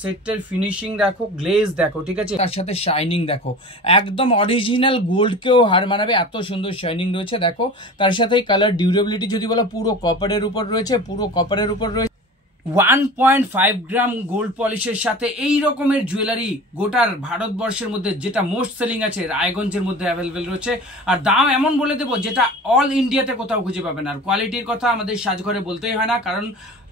সেটের ফিনিশিং দেখো, গ্লেজ দেখো, ঠিক আছে, তার সাথে শাইনিং দেখো, একদম অরিজিনাল গোল্ডকেও হার মানাবে, এত সুন্দর শাইনিং রয়েছে। দেখো তার সাথে কালার ডিউরেবিলিটি যদি বলো পুরো কপারের উপর রয়েছে, পুরো কপারের উপর রয়েছে। 1.5 গ্রাম গোল্ড পলিশের সাথে এই রকমের জুয়েলারি গোটার ভারতবর্ষের মধ্যে যেটা মোস্ট সেলিং আছে রায়গঞ্জের মধ্যে অ্যাভেলেবেল রয়েছে। আর দাম এমন বলে দেবো যেটা অল ইন্ডিয়াতে কোথাও খুঁজে পাবেন। আর কোয়ালিটির কথা আমাদের সাজঘরে বলতেই হয় না, কারণ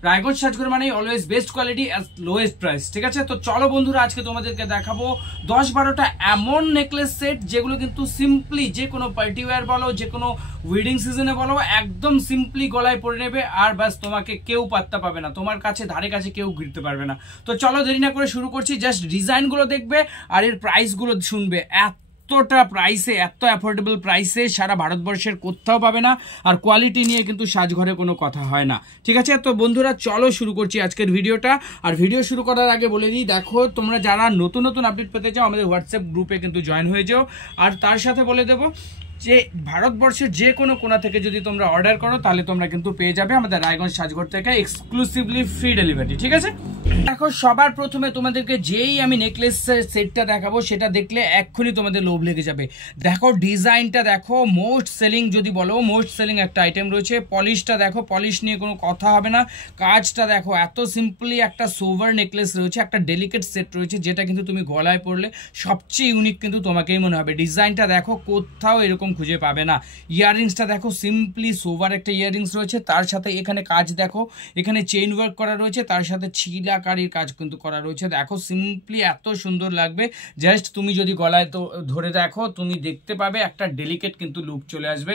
রায়গঞ্জ সাজঘর মানে always best quality at lowest price, ঠিক আছে। তো চলো বন্ধুরা, আজকে তোমাদেরকে দেখাবো 10-12টা এমন নেকলেস সেট যেগুলো কিন্তু সিম্পলি যে কোনো পার্টি ওয়্যার বলো, যে কোনো ওয়েডিং সিজনে বলো, একদম সিম্পলি গলায় পরে নেবে আর বাস, তোমাকে কেউ পাত্তা পাবে না, তোমার কাছে ধারে কাছে কেউ ঘিরতে পারবে না। তো চলো দেরি না করে শুরু করছি। জাস্ট ডিজাইনগুলো দেখবে আর এর প্রাইসগুলো শুনবে। এতটা প্রাইসে, এত অ্যাফোর্ডেবল প্রাইসে সারা ভারতবর্ষের কোথাও পাবে না। আর কোয়ালিটি নিয়ে কিন্তু সাজঘরে কোনো কথা হয় না, ঠিক আছে। তো বন্ধুরা চলো শুরু করছি আজকের ভিডিওটা। আর ভিডিও শুরু করার আগে বলে দিই, দেখো তোমরা যারা নতুন নতুন আপডেট পেতে চাও আমাদের হোয়াটসঅ্যাপ গ্রুপে কিন্তু জয়েন হয়ে যাও। আর তার সাথে বলে দেবো যে ভারতবর্ষের যে কোনো কোণা থেকে যদি তোমরা অর্ডার করো তাহলে তোমরা কিন্তু পেয়ে যাবে আমাদের রায়গঞ্জ সাজঘর থেকে এক্সক্লুসিভলি ফ্রি ডেলিভারি, ঠিক আছে। দেখো সবার প্রথমে তোমাদেরকে যেই আমি নেকলেস সেটটা দেখাবো সেটা দেখলে এক্ষুনি তোমাদের লোভ লেগে যাবে। দেখো ডিজাইনটা দেখো, মোস্ট সেলিং যদি বলো মোস্ট সেলিং একটা আইটেম রয়েছে। পলিশটা দেখো, পলিশ নিয়ে কোনো কথা হবে না। কাজটা দেখো, এত সিম্পলি একটা সোভার নেকলেস রয়েছে, একটা ডেলিকেট সেট রয়েছে যেটা কিন্তু তুমি গলায় পরলে সবচেয়ে ইউনিক কিন্তু তোমাকেই মনে হবে। ডিজাইনটা দেখো, কোথাও এরকম খুঁজে পাবে না। ইয়াররিংসটা দেখো, সিম্পলি সোভার একটা ইয়াররিংস রয়েছে, তার সাথে এখানে কাজ দেখো, এখানে চেইন ওয়ার্ক করা রয়েছে, তার সাথে ছিলাকারির কাজ কিন্তু করা রয়েছে। দেখো সিম্পলি এত সুন্দর লাগবে, জাস্ট তুমি যদি গলায় তো ধরে দেখো তুমি দেখতে পাবে একটা ডেলিকেট কিন্তু লুক চলে আসবে।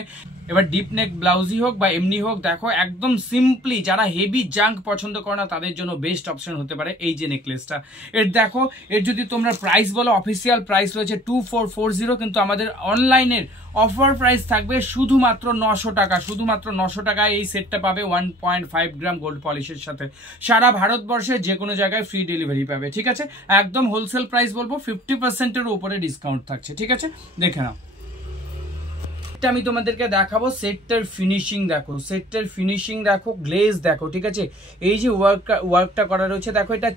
এবার ডিপ নেক ব্লাউজই হোক বা এমনি হোক, দেখো একদম সিম্পলি যারা হেভি জাঙ্ক পছন্দ করে না তাদের জন্য বেস্ট অপশন হতে পারে এই যে নেকলেসটা। এর দেখো, এর যদি তোমরা প্রাইস বলো, অফিসিয়াল প্রাইস রয়েছে 2440, কিন্তু আমাদের অনলাইনের অফার প্রাইস থাকবে শুধুমাত্র 900 টাকা। শুধুমাত্র 900 টাকায় এই সেটটা পাবে 1.5 গ্রাম গোল্ড পলিশের সাথে। সারা ভারতবর্ষে যে কোনো জায়গায় ফ্রি ডেলিভারি পাবে, ঠিক আছে। একদম হোলসেল প্রাইস বলবো, 50%-এর উপরে ডিসকাউন্ট থাকছে, ঠিক আছে। দেখে নাও, আমি তোমাদেরকে দেখাবো সেটটার ফিনিশিং দেখো, সেটটার ফিনিশিং দেখো, গ্লেজ দেখো, ঠিক আছে। এই যে ওয়ার্কটা করা রয়েছে দেখো, এটা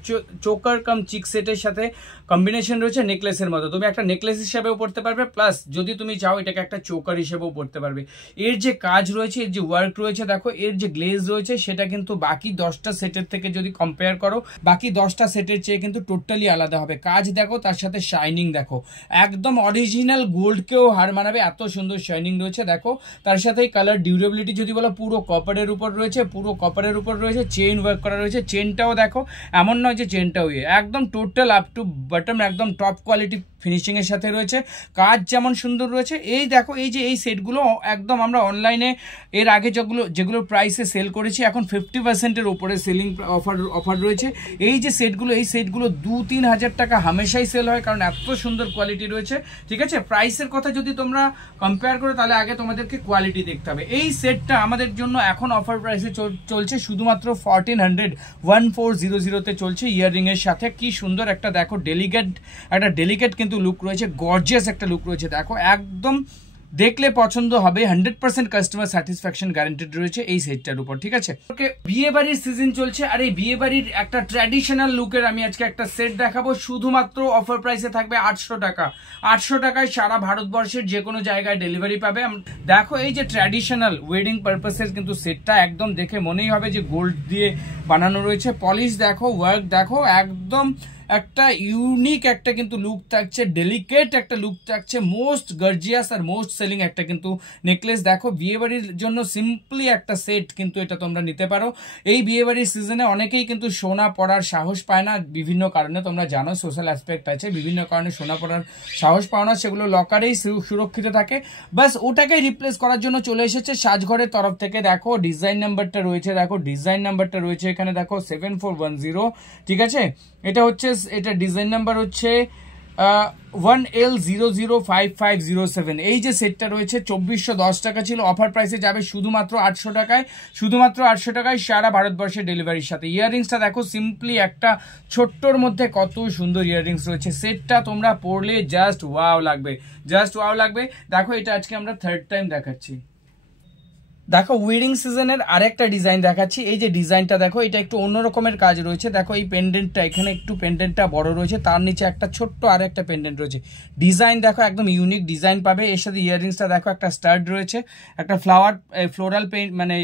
চোকার কাম চিক সেটের সাথে কম্বিনেশন রয়েছে নেকলেসের মতো। তুমি একটা নেকলেস হিসেবেও পড়তে পারবে, প্লাস যদি তুমি চাও এটাকে একটা চোকার হিসেবেও পড়তে পারবে। এর যে কাজ রয়েছে, এর যে ওয়ার্ক রয়েছে দেখো, এর যে গ্লেজ রয়েছে সেটা কিন্তু বাকি 10টা সেটের থেকে যদি কম্পেয়ার করো, বাকি 10টা সেটের চেয়ে কিন্তু টোটালি আলাদা হবে। কাজ দেখো, তার সাথে শাইনিং দেখো, একদম অরিজিনাল গোল্ডকেও হার মানাবে, এত সুন্দর শাইনিং রয়েছে। দেখো তার সাথে কালার ডিউরেবিলিটি যদি বলো পুরো কপারের উপর রয়েছে, পুরো কপারের উপর রয়েছে, চেইন ওয়ার্ক করা রয়েছে। চেনটাও দেখো, এমন নয় যে চেনটাও একদম টোটাল আপ টু বটম একদম টপ কোয়ালিটি ফিনিশিং এর সাথে রয়েছে। কাজ যেমন সুন্দর রয়েছে, এই দেখো এই যে এই সেটগুলো একদম আমরা অনলাইনে এর আগে যেগুলো প্রাইসে সেল করেছি এখন 50%-এর উপরে সেলিং অফার রয়েছে। এই যে সেটগুলো, এই সেটগুলো 2-3 হাজার টাকা হামেশাই সেল হয়, কারণ এত সুন্দর কোয়ালিটি রয়েছে, ঠিক আছে। প্রাইসের কথা যদি তোমরা কম্পেয়ার করো তাহলে আগে তোমাদেরকে কোয়ালিটি দেখতে হবে। এই সেটটা আমাদের জন্য এখন অফার প্রাইসে চলছে শুধুমাত্র 1400 তে চলছে, ইয়াররিং এর সাথে। কি সুন্দর একটা দেখো ডেলিকেট কিন্তু লুক রয়েছে, গর্জিয়াস একটা লুক রয়েছে। দেখো একদম দেখলে পছন্দ হবে, 100% কাস্টমার স্যাটিসফ্যাকশন গ্যারান্টেড রয়েছে এই সেটটার উপর, ঠিক আছে। ওকে, বিয়ে বাড়ির সিজন চলছে, আর এই বিয়ে বাড়ির একটা ট্র্যাডিশনাল লুকের আমি আজকে একটা সেট দেখাবো। শুধুমাত্র অফার প্রাইসে থাকবে 800 টাকা। 800 টাকায় সারা ভারতবর্ষের যে কোনো জায়গায় ডেলিভারি পাবে। দেখো এই যে ট্র্যাডিশনাল ওয়েডিং পারপাসের কিন্তু সেটটা একদম দেখে মনেই হবে যে গোল্ড দিয়ে বানানো রয়েছে। পলিশ দেখো, ওয়ার্ক দেখো, একদম একটা ইউনিক একটা কিন্তু লুক থাকছে, ডেলিকেট একটা লুক থাকছে, মোস্ট গর্জিয়াস আর মোস্ট সেলিং একটা কিন্তু নেকলেস। দেখো বিয়েবাড়ির জন্য সিম্পলি একটা সেট কিন্তু এটা তোমরা নিতে পারো। এই বিয়েবাড়ির সিজনে অনেকেই কিন্তু সোনা পরার সাহস পায় না বিভিন্ন কারণে, তোমরা জানো সোশ্যাল অ্যাসপেক্ট আছে, বিভিন্ন কারণে সোনা পরার সাহস পাও না, সেগুলো লকারেই সুরক্ষিত থাকে। বাস ওটাকে রিপ্লেস করার জন্য চলে এসেছে সাজঘরের তরফ থেকে। দেখো ডিজাইন নাম্বারটা রয়েছে, দেখো ডিজাইন নাম্বারটা রয়েছে এখানে, দেখো 7410, ঠিক আছে। এটা ডিজাইন নাম্বার হচ্ছে 1L005507। এই যে সেটটা রয়েছে 2410 টাকা ছিল, অফার প্রাইসে যাবে শুধুমাত্র 800 টাকায়। শুধুমাত্র 800 টাকায় সারা ভারতবর্ষে ডেলিভারির সাথে। ইয়াররিংসটা দেখো, সিম্পলি একটা ছোট্টর মধ্যে কত সুন্দর ইয়াররিংস রয়েছে। সেটটা তোমরা পরলে জাস্ট ওয়াও লাগবে, জাস্ট ওয়াও লাগবে। দেখো এটা আজকে আমরা থার্ড টাইম দেখাচ্ছি। দেখো ওয়েডিং সিজনের আরেকটা ডিজাইন দেখাচ্ছি। এই যে ডিজাইনটা দেখো, এটা একটু অন্য রকমের কাজ রয়েছে। দেখো এই পেন্ডেন্টটা, এখানে একটু পেন্ডেন্টটা বড় রয়েছে, তার নিচে একটা ছোট্ট আর একটা পেন্ডেন্ট রয়েছে। ডিজাইন দেখো একদম ইউনিক ডিজাইন পাবে। এর সাথে ইয়াররিংসটা দেখো একটা স্টাড রয়েছে, একটা ফ্লোরাল পেইন্ট মানে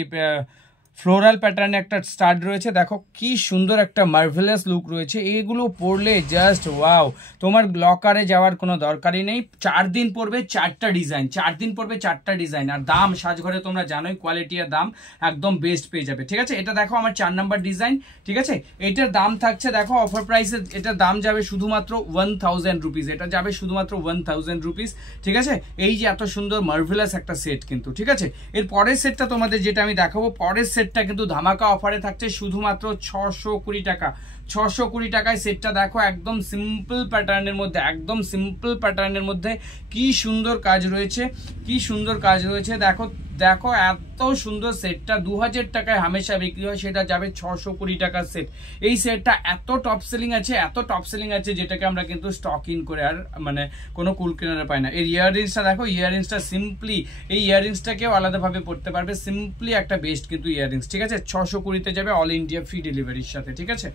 ফ্লোরাল প্যাটার্নে একটা স্টাড রয়েছে। দেখো কি সুন্দর একটা মার্ভেলাস লুক রয়েছে। এইগুলো পরলে জাস্ট ওয়াও, তোমার লকারে যাওয়ার কোনো দরকারই নেই। 4 দিন পরবে 4টা ডিজাইন, 4 দিন পরবে 4টা ডিজাইন। আর দাম সাজঘরে তোমরা জানোই, কোয়ালিটি আর দাম একদম বেস্ট পেয়ে যাবে। ঠিক আছে, এটা দেখো আমার 4 নাম্বার ডিজাইন। ঠিক আছে, এটার দাম থাকছে দেখো অফার প্রাইসে, এটার দাম যাবে শুধুমাত্র 1000 রুপিস। এটা যাবে শুধুমাত্র 1000 রুপিস। ঠিক আছে, এই যে এত সুন্দর মার্ভেলাস একটা সেট কিন্তু। ঠিক আছে, এর পরের সেটটা তোমাদের যেটা আমি দেখাবো, পরের সেটটা কিন্তু ধামাকা অফারে থাকছে শুধুমাত্র 620 টাকা। 620 টাকায় সেটটা দেখো, একদম সিম্পল প্যাটার্নের মধ্যে, একদম সিম্পল প্যাটার্নের মধ্যে কি সুন্দর কাজ রয়েছে, কি সুন্দর কাজ রয়েছে। দেখো দেখো এত সুন্দর সেটটা 2000 টাকায় হামেশা বিক্রি হয়, সেটা যাবে 620 টাকার সেট। এই সেটটা এত টপ সেলিং আছে, এত টপ সেলিং আছে, যেটাকে আমরা কিন্তু স্টক ইন করে আর মানে কোনো কুল কিনারে পাই না। এই ইয়াররিংসটা দেখো, ইয়াররিংসটা সিম্পলি, এই ইয়াররিংসটাকেও আলাদাভাবে পড়তে পারবে, সিম্পলি একটা বেস্ট কিন্তু ইয়াররিংস। ঠিক আছে, 620-তে যাবে অল ইন্ডিয়া ফ্রি ডেলিভারির সাথে। ঠিক আছে,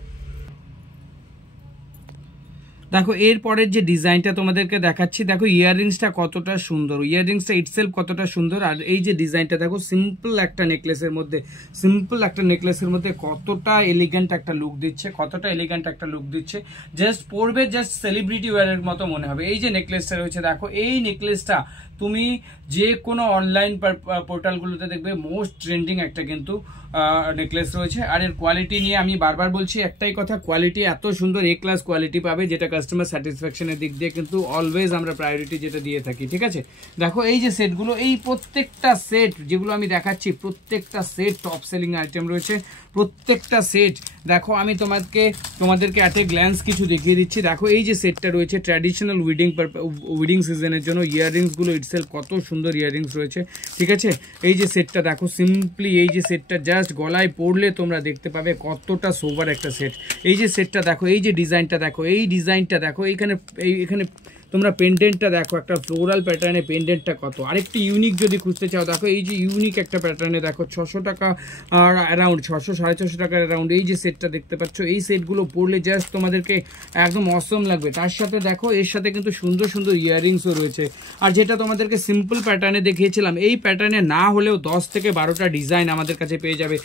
দেখো এরপরের যে ডিজাইনটা তোমাদেরকে দেখাচ্ছি, দেখো ইয়াররিংসটা কতটা সুন্দর, ইয়াররিংসটা ইটসেলফ কতটা সুন্দর। আর এই যে ডিজাইনটা দেখো, সিম্পল একটা নেকলেসের মধ্যে, সিম্পল একটা নেকলেসের মধ্যে কতটা এলিগেন্ট একটা লুক দিচ্ছে, কতটা এলিগেন্ট একটা লুক দিচ্ছে। জাস্ট পরবে, জাস্ট সেলিব্রিটি ওয়্যারের মতো মনে হবে। এই যে নেকলেসটা রয়েছে দেখো, এই নেকলেসটা তুমি যে কোনো অনলাইন পোর্টালগুলোতে দেখবে মোস্ট ট্রেন্ডিং একটা কিন্তু নেকলেস রয়েছে। আর এর কোয়ালিটি নিয়ে আমি বারবার বলছি একটাই কথা, কোয়ালিটি এত সুন্দর, এ ক্লাস কোয়ালিটি পাবে, যেটা কাস্টমার স্যাটিসফ্যাকশনের দিক দিয়ে কিন্তু অলওয়েজ আমরা প্রায়োরিটি যেটা দিয়ে থাকি। ঠিক আছে, দেখো এই যে সেটগুলো, এই প্রত্যেকটা সেট যেগুলো আমি দেখাচ্ছি, প্রত্যেকটা সেট টপ সেলিং আইটেম রয়েছে, প্রত্যেকটা সেট। দেখো আমি তোমাদেরকে অ্যাট এ গ্ল্যান্স কিছু দেখিয়ে দিচ্ছি। দেখো এই যে সেটটা রয়েছে ট্র্যাডিশনাল উইডিং সিজনের জন্য, ইয়াররিংসগুলো ইটসেলফ কত সুন্দর ইয়াররিংস রয়েছে। ঠিক আছে, এই যে সেটটা দেখো, সিম্পলি এই যে সেটটা জাস্ট গলায় পরলে তোমরা দেখতে পাবে কতটা সোবার একটা সেট। এই যে সেটটা দেখো, এই যে ডিজাইনটা দেখো, এই ডিজাইনটা দেখো, এইখানে তোমরা পেন্ডেন্টটা দেখো, একটা ফ্লোরাল প্যাটার্নে পেন্ডেন্টটা কত। আরেকটি ইউনিক যদি খুঁজতে চাও, দেখো এই যে ইউনিক একটা প্যাটার্নে দেখো, 600 টাকা আর অ্যারাউন্ড 600 650 টাকার অ্যারাউন্ড এই যে সেটটা দেখতে পাচ্ছ, এই সেটগুলো পরলে জাস্ট তোমাদেরকে একদম অসম লাগবে। তার সাথে দেখো এর সাথে কিন্তু সুন্দর সুন্দর ইয়াররিংসও রয়েছে। আর যেটা তোমাদেরকে সিম্পল প্যাটার্নে দেখিয়েছিলাম, এই প্যাটার্নে না হলেও 10 থেকে 12টা ডিজাইন আমাদের কাছে পেয়ে যাবে।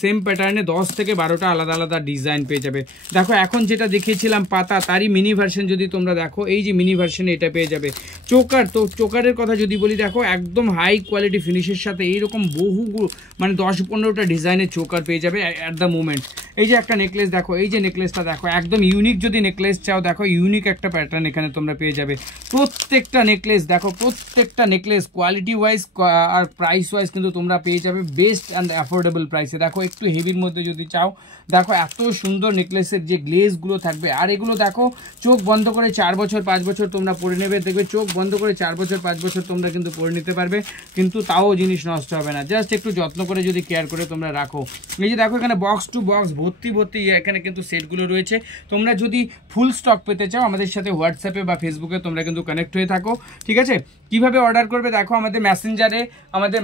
সেম প্যাটার্নে 10 থেকে 12টা আলাদা আলাদা ডিজাইন পেয়ে যাবে। দেখো এখন যেটা দেখিয়েছিলাম পাতা, তারই মিনি ভার্সন যদি তোমরা দেখো, এই যে মিনি ভার্সনে এটা পেয়ে যাবে। চোকার, তো চোকারের কথা যদি বলি, দেখো একদম হাই কোয়ালিটি ফিনিশের সাথে এইরকম বহু মানে 10-15টা ডিজাইনের চোকার পেয়ে যাবে অ্যাট দ্য মোমেন্ট। এই যে একটা নেকলেস দেখো, এই যে নেকলেসটা দেখো, একদম ইউনিক যদি নেকলেস চাও, দেখো ইউনিক একটা প্যাটার্ন এখানে তোমরা পেয়ে যাবে। প্রত্যেকটা নেকলেস দেখো, প্রত্যেকটা নেকলেস কোয়ালিটি ওয়াইজ আর প্রাইস ওয়াইজ কিন্তু তোমরা পেয়ে যাবে বেস্ট অ্যান্ড অ্যাফোর্ডেবল প্রাইসে। দেখো একটু হেভির মধ্যে যদি চাও, দেখো এত সুন্দর নেকলেসের যে গ্লেজগুলো থাকবে। আর এগুলো দেখো চোখ বন্ধ করে 4 বছর 5 বছর তোমরা পরে নেবে, দেখবে চোখ বন্ধ করে 4 বছর 5 বছর তোমরা কিন্তু পরে নিতে পারবে, কিন্তু তাও জিনিস নষ্ট হবে না, জাস্ট একটু যত্ন করে যদি কেয়ার করে তোমরা রাখো। এই যে দেখো এখানে বক্স টু বক্স ভর্তি এখানে কিন্তু সেটগুলো রয়েছে। তোমরা যদি ফুল স্টক পেতে চাও, আমাদের সাথে হোয়াটসঅ্যাপে বা ফেসবুকে তোমরা কিন্তু কানেক্ট হয়ে থাকো। ঠিক আছে, কিভাবে অর্ডার করবে দেখো, আমাদের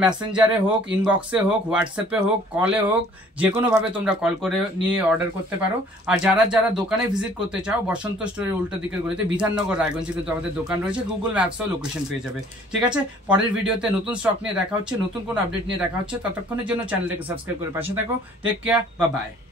মেসেঞ্জারে হোক, ইনবক্সে হোক, হোয়াটসঅ্যাপে হোক, কলে হোক, যে কোনোভাবে তোমরা কল করে নিয়ে অর্ডার করতে পারো। আর যারা দোকানে ভিজিট করতে চাও, বসন্ত স্টোরের উল্টো দিকের গলিতে বিধাননগর রায়গঞ্জে কিন্তু আমাদের দোকান রয়েছে, গুগল ম্যাপসও লোকেশন পেয়ে যাবে। ঠিক আছে, পরের ভিডিওতে নতুন স্টক নিয়ে দেখা হচ্ছে, নতুন কোনো আপডেট নিয়ে দেখা হচ্ছে। ততক্ষণের জন্য চ্যানেলটাকে সাবস্ক্রাইব করে পাশে থাকো। Take care, bye by.